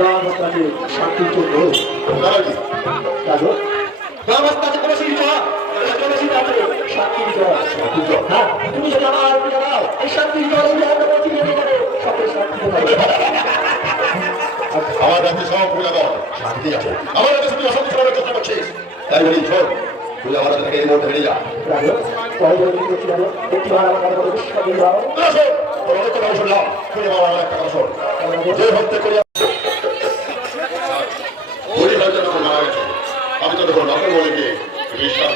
গ্রামবাসী শান্তির জন্য গ্রামবাসী কোনো শিল্প শান্তির জল হ্যাঁ তুমি যদি আমার দাও এই শান্তির জল আমার কাছে সব পূজা কর শান্তি আছে আমার কাছে তুই অশান্তি করার চেষ্টা করছিস তাই বলি ছোট তুই আমার কাছে এই মুহূর্তে বেরিয়ে যা শুনলাম তুই আমার একটা কথা শোন যে হত্যা করিয়া মারা গেছে আমি তো দেখো ডক্টর বলে গিয়ে বিশ্বাস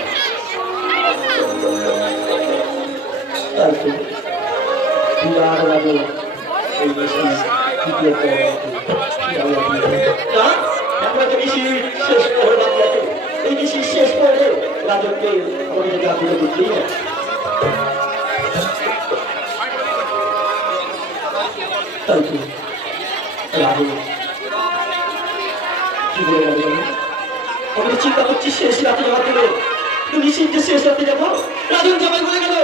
শেষ করে রাজনকে আমাদের জাতিকে বুঝতেই না তাই কি রাজু কি বলে আমি চিন্তা করছি শেষ রাতে যাওয়ার দিলে তুমি নিশ্চিত শেষ রাতে যাবো রাজন জামাই বলে গেল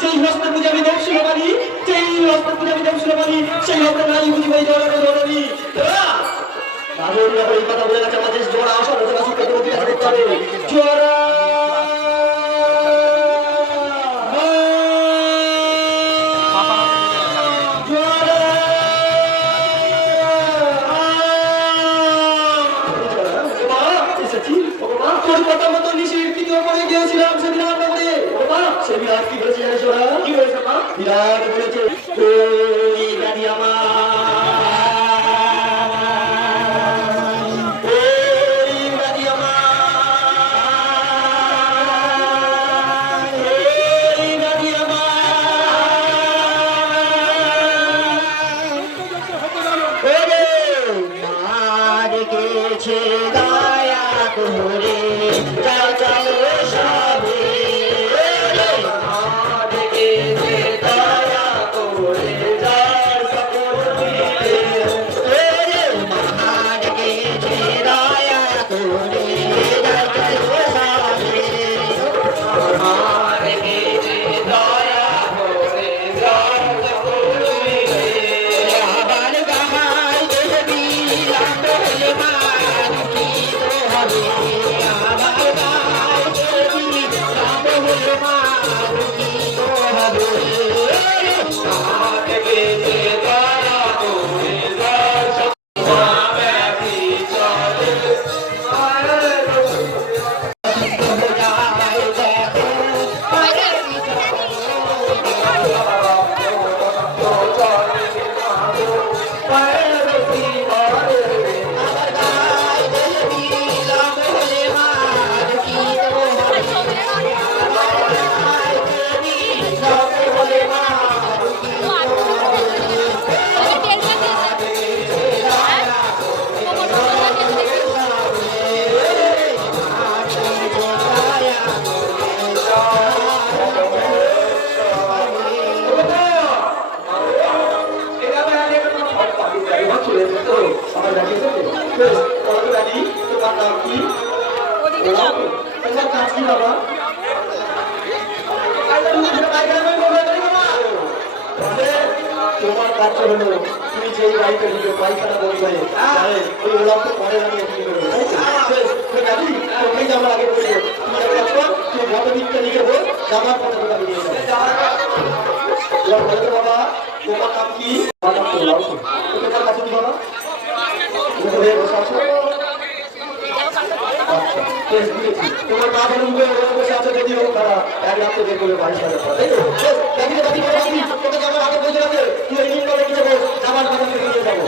যেই হস্ত পূজাবি দেব সুরবাণী যেই হস্ত পূজাবি দেব সুরবাণী সেই হস্ত নারী বুঝবে জড়ানো জড়ানি রাজন যখন এই কথা বলে গেছে আমাদের জোড়া আসা রচনা সূত্র করতে হবে জোড়া বিরাট বলেছে ওই গাড়ি আমার তোমার কাছে হলো তুমি যে গাড়িতে ঢুকে পয়সাটা বলবে ওই ওলা তো পরে আমি আমার আগে বলবো তুমি ভোট দিকটা লিখে বল জামার কথা আমি নিয়ে যাবো বাবা তোমার নাম কি তোমার কাছে বাবা বসে আছো তোমার মা বসে আছে যদি হোক তারা এক লাখ বের করে বাড়ি সাথে আগে বলতে হবে তুই ঋণ করে নিয়ে যাবো আমার কথা নিয়ে যাবো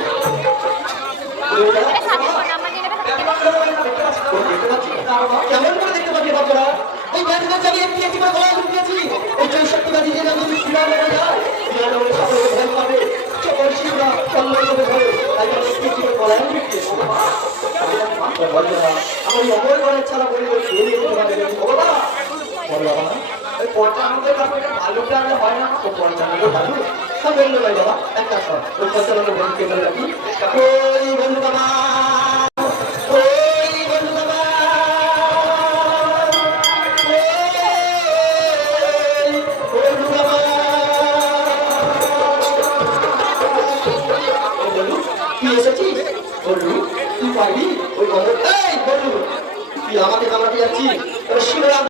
কেমন করে দেখতে পাচ্ছি বাচ্চারা ওই ব্যাংকের চাবি একটি একটি করে গলায় ঢুকিয়েছি ওই 64 বাজি যে নাম যদি ফিরানো যায় ফিরানো সকলে ভয় পাবে সকল শিশুরা সম্মান করে ধরে তাই একটি একটি করে গলায় ঢুকিয়েছি আমার অমর করার ছাড়া বলে পঞ্চানব্বই ভালোটা হয় না তো 95 ভালো সব বললো ভাই বাবা একটা সব ওই 95 বন্ধুকে বলে রাখি ওই বন্ধু বাবা কি এসেছিস বলু তুই পারবি ওই গন্ধ এই বলু তুই আমাকে কামড়াতে যাচ্ছিস? শিবরাম